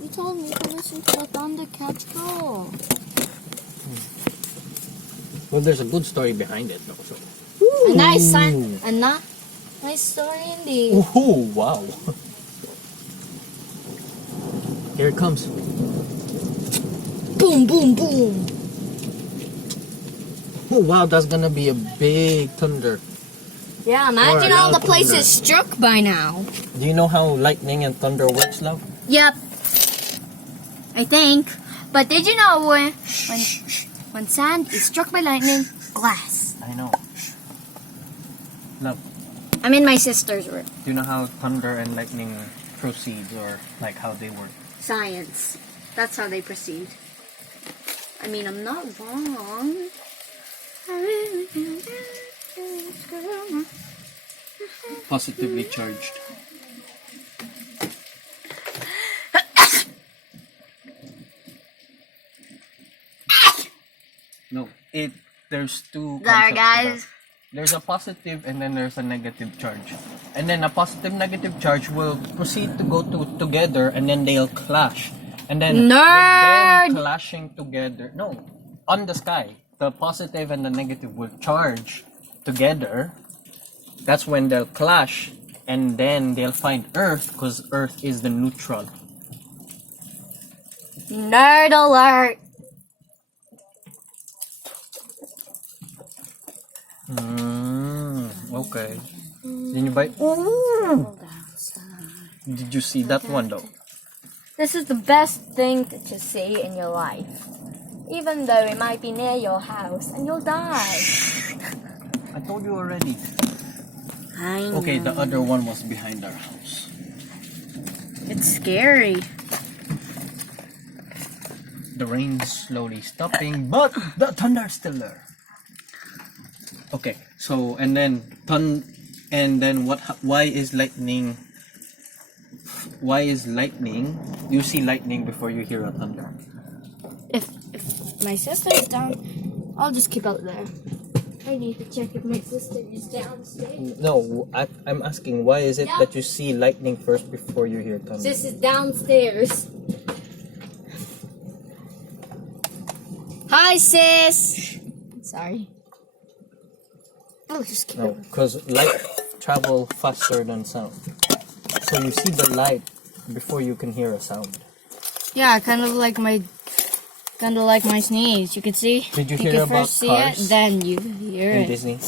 You told me to listen to the Thundercats call. Well, there's a good story behind it, though. So. A nice sign. A nice story indeed. Ooh, wow. Here it comes. Boom, boom, boom. Oh, wow, that's gonna be a big thunder. Yeah, imagine Or all the loud places struck by now. Do you know how lightning and thunder works, love? Yep. I think. But did you know when sand is struck by lightning, glass? I know. Love, I mean, my sister's were do you know how thunder and lightning proceeds, or like how they work? science. That's how they proceed. I mean, I'm not wrong. Positively charged. No, there's two There, concepts to guys. that. There's a positive and then there's a negative charge. And then a positive negative charge will proceed to go together, and then they'll clash. And then Nerd! with them clashing together, no, on the sky, the positive and the negative will charge together. That's when they'll clash, and then they'll find Earth, because Earth is the neutral. Nerd alert. Okay. Did you buy? Ooh! Did you see that one though? This is the best thing to see in your life. Even though it might be near your house and you'll die. I told you already. I know. Okay, the other one was behind our house. It's scary. The rain's slowly stopping, but the thunder's still there. Okay, so and then why is lightning? Why is lightning? You see lightning before you hear a thunder. If my sister's down, I'll just keep out there. I need to check if my sister is downstairs. No, I'm asking why is it that you see lightning first before you hear thunder? Sis is downstairs. Hi, sis. Sorry. Oh, just keep No, it. because light travel faster than sound. So you see the light before you can hear a sound. Yeah, kind of like my sneeze. You can see. Did you You hear can about first see cars it, then you hear in it. Disney?